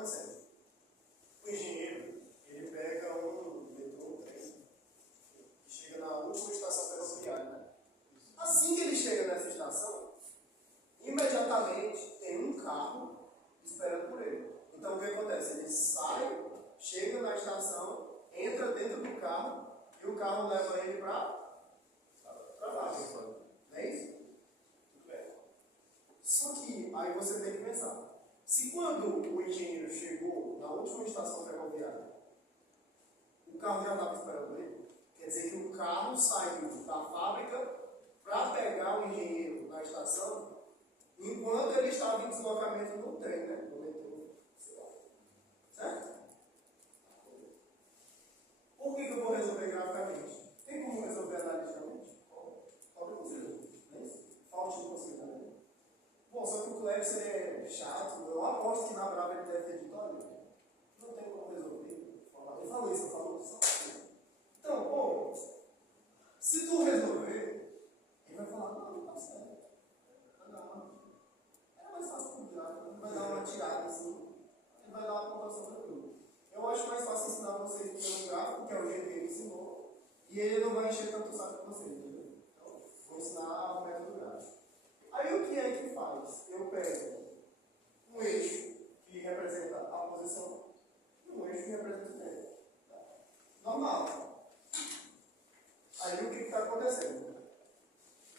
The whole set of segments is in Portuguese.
acontecendo? O engenheiro, ele pega um metrô, um trem, e chega na última estação ferroviária. Né? Assim que ele chega nessa estação, imediatamente tem um carro esperando por ele. Então o que acontece? Ele sai, chega na estação, entra dentro do carro e o carro leva ele para baixo. Não é isso? Muito bem. Só que aí você tem que pensar. Se quando o engenheiro chegou na última estação ferroviária, o carro já estava esperando ele, quer dizer que o carro saiu da fábrica para pegar o engenheiro na estação, enquanto ele estava em deslocamento no trem, né? No metrô. Certo? Por que eu vou resolver graficamente? Tem como resolver analiticamente? Pode conseguir. Não é isso? Falta de possibilidade. Bom, só que o Cleber é chato. Eu aposto que na Brava ele deve ter dito, olha, não tem como resolver. Ele falou isso, eu falo só. Então, bom, se tu resolver, ele vai falar, não tá certo. É mais fácil cuidar, né? Vai dar uma tirada assim, ele vai dar uma pontuação tranquila. Eu acho mais fácil ensinar vocês pelo gráfico, que é o jeito que ele ensinou, e ele não vai encher tanto o saco com vocês, entendeu? Então, vou ensinar o método gráfico. Aí o que é que faz? Eu pego um eixo que representa a posição e um eixo que representa o tempo. Normal. Aí o que está acontecendo?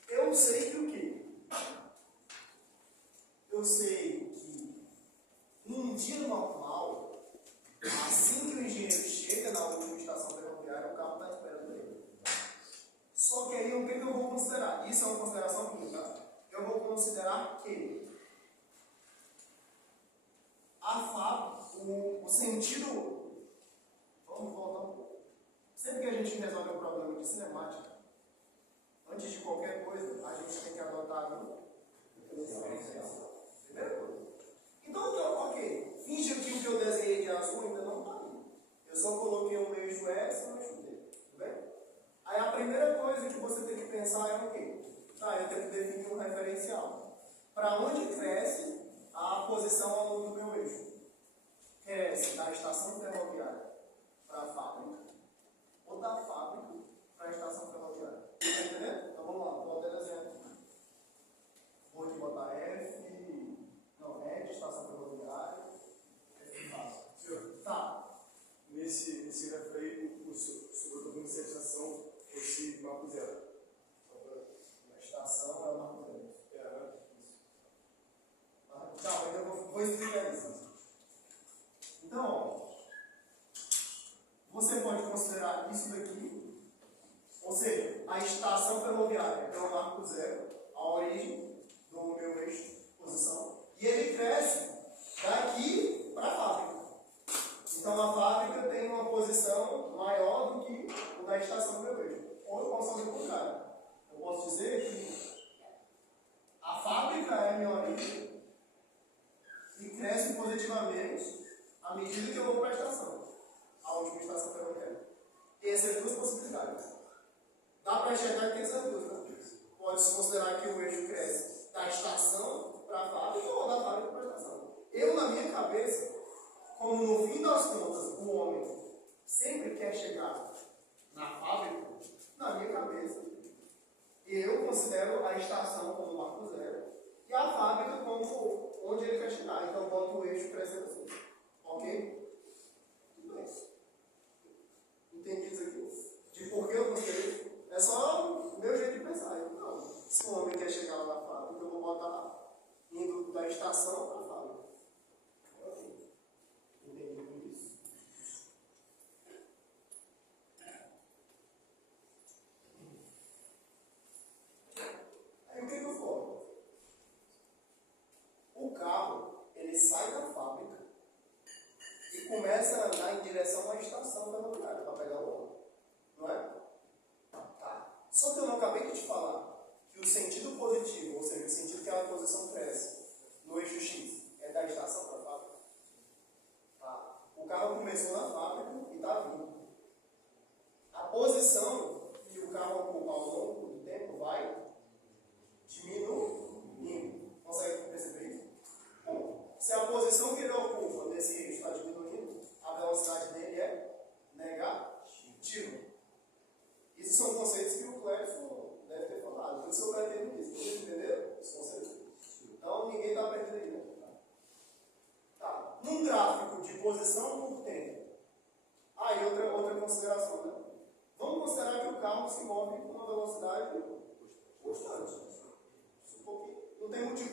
Eu sei que o quê? Eu sei que num dia normal, assim que o engenheiro chega na última estação ferroviária, o carro está esperando ele. Só que aí o que eu vou considerar? Isso é uma consideração minha, tá? Eu vou considerar que o sentido. Vamos voltar um pouco. Sempre que a gente resolve um problema de cinemática, antes de qualquer coisa, a gente tem que adotar uma primeira coisa. Então, ok, finge que o que eu desenhei de azul ainda não está ali. Eu só coloquei um eixo S e um eixo D. Tudo bem? Aí a primeira coisa que você tem que pensar é o quê? Tá, eu tenho que definir um referencial. Para onde cresce a posição ao longo do meu eixo? Cresce da estação ferroviária para a fábrica ou da fábrica para a estação ferroviária? Está entendendo? Então vamos lá, vou até desenhar aqui. Vou aqui botar F, não, E de estação ferroviária, F fácil. Senhor, tá. Nesse gráfico aí, o senhor está dando sensação esse marco zero. A estação é o marco zero. Isso. Tá, mas eu vou explicar isso. Então, ó, você pode considerar isso daqui, ou seja, a estação ferroviária é o marco zero, a origem do meu eixo de posição, e ele cresce daqui para a fábrica. Então a fábrica tem uma posição maior do que o da estação do meu eixo. Ou eu posso fazer o contrário. Eu posso dizer que a fábrica é a minha origem e cresce positivamente à medida que eu vou para a estação, a última estação ferroviária. Tem essas duas possibilidades. Dá para enxergar que tem essas duas, né? Pode-se considerar que o eixo cresce da estação para a fábrica ou da fábrica para a estação. Eu, na minha cabeça, como no fim das contas o homem sempre quer chegar na fábrica, na minha cabeça, eu considero a estação como marco zero e a fábrica como onde ele quer chegar. Então eu boto o eixo crescendo assim. Ok? Tudo bem. Entendi isso aqui? De por que eu considerei? É só o meu jeito de pensar. Não, se o homem quer chegar lá na fábrica, eu vou botar indo da estação para a fábrica. Ok. Entendi tudo isso? Aí o que eu falo? O carro, ele sai da fábrica e começa a andar em direção à estação ferroviária para pegar o homem. Não é? Tá. Só que eu não acabei de te falar que o sentido positivo, ou seja, o sentido que a posição cresce no eixo X,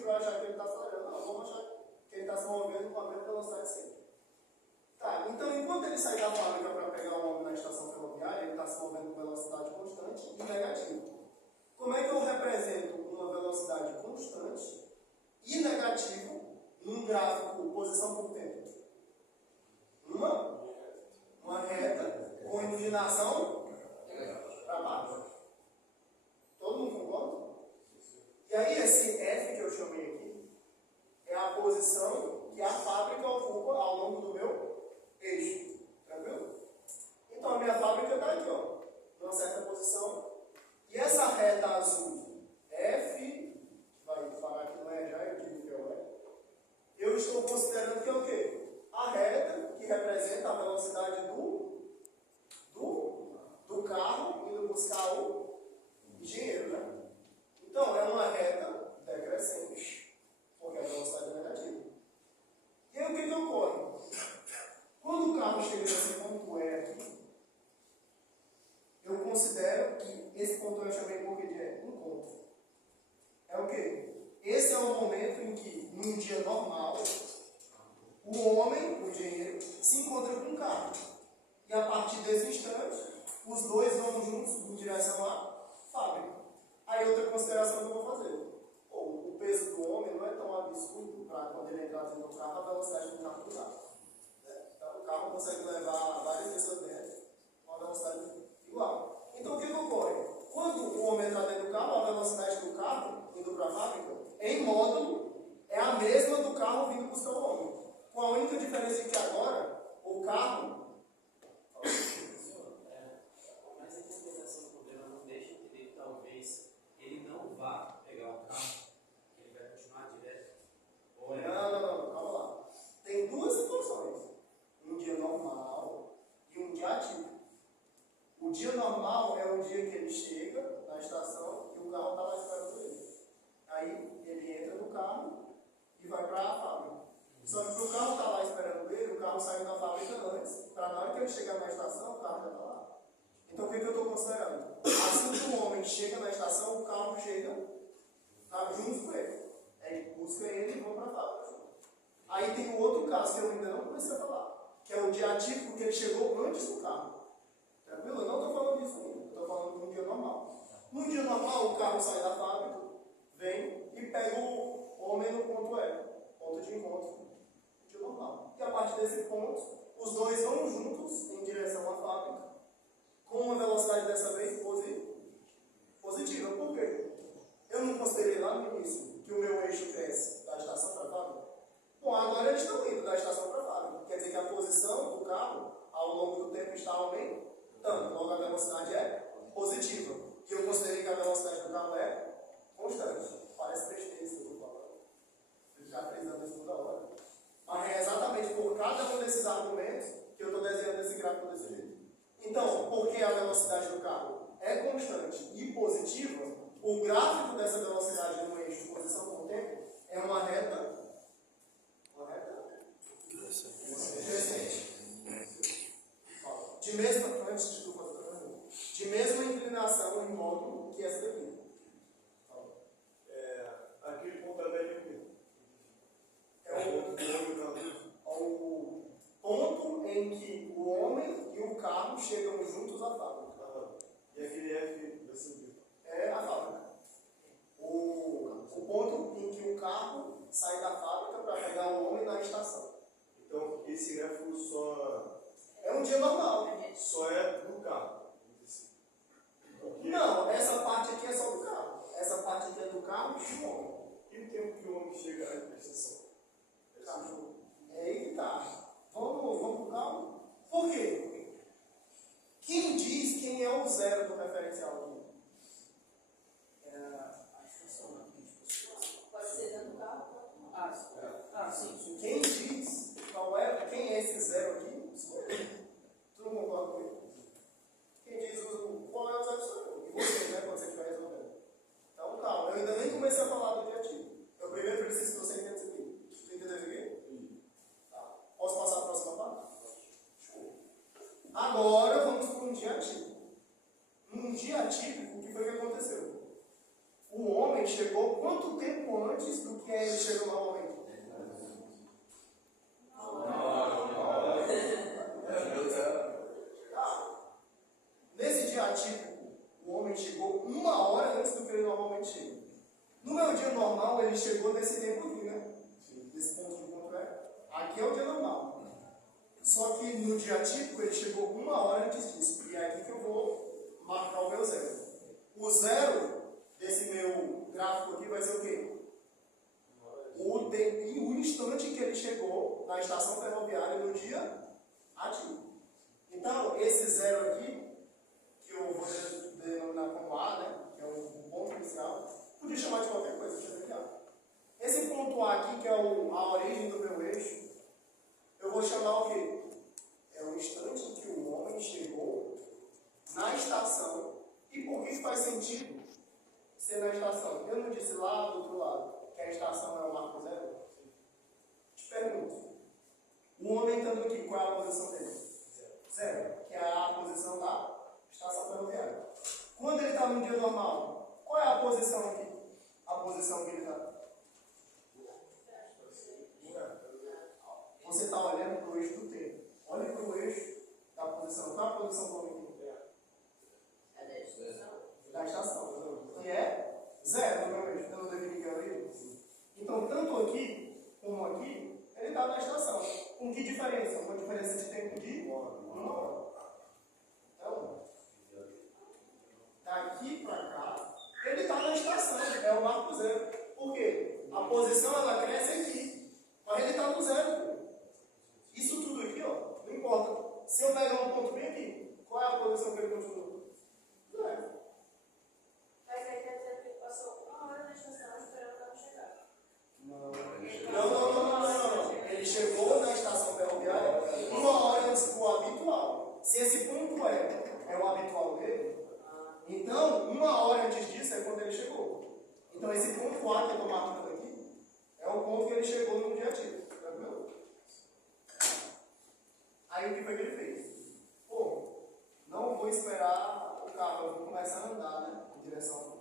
vai achar que ele está falhando. Não, vamos achar que ele está se movendo com a mesma velocidade sempre. Tá, então enquanto ele sai da fábrica para pegar o homem na estação ferroviária, ele está se movendo com velocidade constante e negativa. Como é que eu represento uma velocidade constante e negativa num gráfico posição por tempo? Uma reta com inclinação para baixo. Todo mundo concorda? E aí esse F que eu chamei aqui é a posição que a fábrica ocupa ao longo do meu eixo. Tranquilo? Então a minha fábrica está aqui, ó, numa certa posição. E essa reta azul, F, vai parar aqui no E já, eu digo que é o E. Eu estou considerando que é o quê? A reta que representa a velocidade do carro indo buscar o engenheiro, né? Então é uma reta decrescente, porque a velocidade é negativa. E aí o que ocorre? Quando o carro chega nesse ponto E aqui, eu considero que esse ponto eu chamei porque de encontro. É o quê? Esse é o momento em que, num dia normal, o homem, o engenheiro, se encontra com o carro. E a partir desse instante, os dois vão juntos em direção à fábrica. Aí outra consideração que eu vou fazer. O peso do homem não é tão absurdo para quando ele entrar dentro do carro, a velocidade do carro mudar. Então o carro consegue levar várias pessoas dentro com uma velocidade igual. Então o que ocorre? Quando o homem entra dentro do carro, a velocidade do carro indo para a fábrica, em módulo, é a mesma do carro vindo buscar o homem. Com a única diferença que agora, o carro. Mas a interpretação do problema não deixa entender que talvez ele não vá pegar o carro, que ele vai continuar direto. Ou é... Não, calma lá. Tem duas situações: um dia normal e um dia atípico. O dia normal é o dia que ele chega na estação e o carro está lá esperando ele. Aí ele entra no carro e vai para a fábrica. Só que o carro está lá esperando ele, o carro saiu da fábrica antes, para na hora que ele chegar na estação, o carro já está lá. Então o que eu estou considerando? Assim que o homem chega na estação, o carro chega junto com ele. Aí busca ele e vão para a fábrica. Aí tem o outro caso que eu ainda não comecei a falar, que é o dia atípico que ele chegou antes do carro. Tranquilo? Eu não estou falando disso ainda, estou falando de um dia normal. No dia normal, o carro sai da fábrica, vem e pega o homem no ponto E, ponto de encontro. Dia normal. E a partir desse ponto, os dois vão juntos em direção à fábrica, com uma velocidade dessa vez positiva. Por quê? Eu não considerei lá no início que o meu eixo cresce da estação para a fábrica. Bom, agora eles estão indo da estação para a fábrica. Quer dizer que a posição do carro, ao longo do tempo, está aumentando. Logo, a velocidade é positiva. E eu considerei que a velocidade do carro é constante. Parece besteira isso que eu estou falando. Ficar frisando isso toda hora. Mas é exatamente por cada um desses argumentos que eu estou desenhando esse gráfico desse jeito. Então, porque a velocidade do carro é constante e positiva, o gráfico dessa velocidade no eixo de posição por tempo é uma reta crescente. De mesma inclinação em módulo que essa daqui. Aquele ponto é daí o quê? É o ponto em que o homem e o carro chegam juntos à fábrica. E aquele F vai ser o quê? É a fábrica. O ponto em que o carro sai da fábrica para pegar o homem na estação. Então, esse gráfico É um dia normal. só é do carro. Porque Não, essa parte aqui é só do carro. Essa parte aqui é do carro e do homem. E o tempo que o homem chega à estação? É aí que tá. Vamos com calma? Por quê? Quem diz quem é o zero do referencial aqui? A estação, Pode ser dentro do carro. sim. Quem diz quem é esse zero aqui? Sou eu. Tu não concorda comigo? Quem diz qual é o zero sou eu. E você, né, quando você estiver resolvendo. Então, calma. Eu ainda nem comecei a falar do criativo. Eu primeiro preciso que você entenda isso aqui. Tu entendeu isso aqui? Tá. Posso passar a próxima parte? Show. Agora vamos para um dia atípico. Num dia atípico, o que foi que aconteceu? O homem chegou quanto tempo antes do que é Aqui é o dia normal. Só que no dia típico ele chegou 1 hora antes disso. E é aqui que eu vou marcar o meu zero. O zero desse meu gráfico aqui vai ser o quê? O instante que ele chegou na estação ferroviária no dia ativo. Então, esse zero aqui, que eu vou denominar como A, né, que é o ponto inicial, podia chamar de qualquer coisa, deixa eu ver aqui. Esse ponto A aqui, que é a origem do meu eixo, eu vou chamar o quê? É o instante em que o homem chegou na estação. E por que faz sentido ser na estação? Eu não disse lá do outro lado que a estação é o marco zero? Te pergunto. O homem estando aqui, qual é a posição dele? Zero. Que é a posição da estação ferroviária. Quando ele está no dia normal, qual é a posição aqui? A posição que ele está? Você está olhando para o eixo do tempo. Olha para o eixo da posição. Qual é a posição do homem aqui? É da estação. Da estação. E é zero no meu eixo. Eu não defini que é a origem. Então, tanto aqui como aqui, ele está na estação. Com que diferença? Uma diferença de tempo de 1 hora. Então, daqui para cá, ele está na estação. É o marco zero. Por quê? A posição ela cresce aqui. Mas ele está no zero. Isso tudo aqui, ó, não importa. Se eu pegar um ponto bem aqui, qual é a posição que ele continua? Zero. Mas aí quer dizer que ele passou 1 hora na estação esperando o carro chegar. Não. Ele chegou na estação ferroviária 1 hora antes do habitual. Se esse ponto é o habitual dele, então 1 hora antes disso é quando ele chegou. Então esse ponto A que eu estou marcando aqui é o ponto que ele chegou no dia ativo. Tranquilo? Aí o que foi que ele fez? Pô, não vou esperar o carro, eu vou começar a andar, né? Em direção.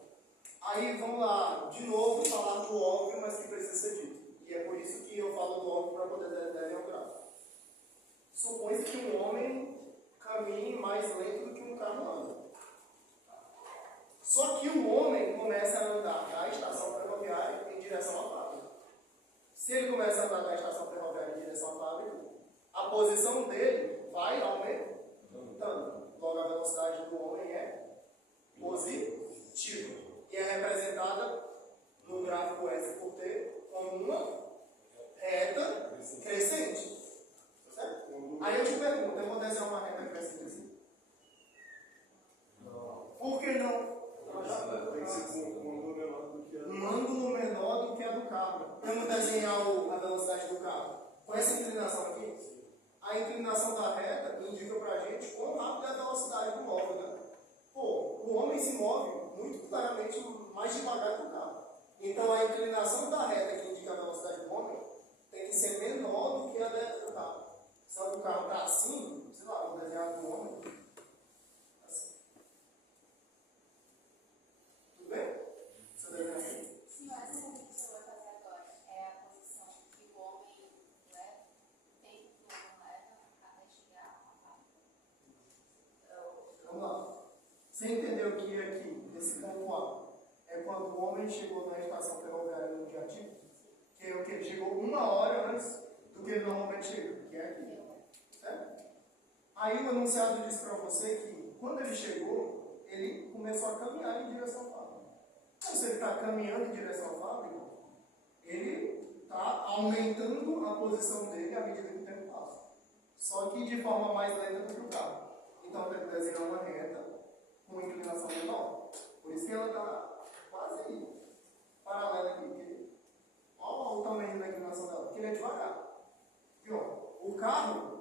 Aí vamos lá, de novo, falar do óbvio, mas que precisa ser dito. E é por isso que eu falo do óbvio para poder desenhar o gráfico. Supõe-se que um homem caminhe mais lento do que um carro anda. Só que o homem começa a andar da estação ferroviária em direção à fábrica. Se ele começa a andar da estação ferroviária em direção à fábrica, a posição dele vai aumentando. Logo, a velocidade do homem é positiva. E é representada no gráfico S por T como uma reta crescente. Certo? Aí eu te pergunto, eu vou desenhar uma reta crescente assim? Por que não? Tem que ser com um ângulo menor do que a Um ângulo menor do que a do carro. Vamos desenhar a velocidade do carro. Com essa inclinação aqui? A inclinação da reta indica pra gente quão rápida é a velocidade do móvel, né? Pô, o homem se move muito claramente mais devagar que o carro. Então a inclinação da reta que indica a velocidade do homem tem que ser menor do que a do carro. Se o carro está assim, sei lá, vou desenhar do homem. Assim. Tudo bem? Você desenha assim? Sim, mas essa que você vai fazer agora é a posição que o homem leva, o tempo que o homem leva até chegar à fábrica. Vamos lá. Você entendeu que aqui, esse ponto A, é quando o homem chegou na estação ferroviária no dia ativo? Que é o que? Ele chegou 1 hora antes do que ele normalmente chega, que é aqui. Certo? Aí o anunciado disse para você que quando ele chegou, ele começou a caminhar em direção à fábrica. Então, se ele está caminhando em direção à fábrica, ele está aumentando a posição dele à medida que o tempo passa. Só que de forma mais lenta do que o carro. Então, tem que desenhar uma reta com inclinação menor. Por isso que ela está quase aí, paralela aqui. Olha o tamanho da inclinação dela, porque ele é devagar. E, ó, o carro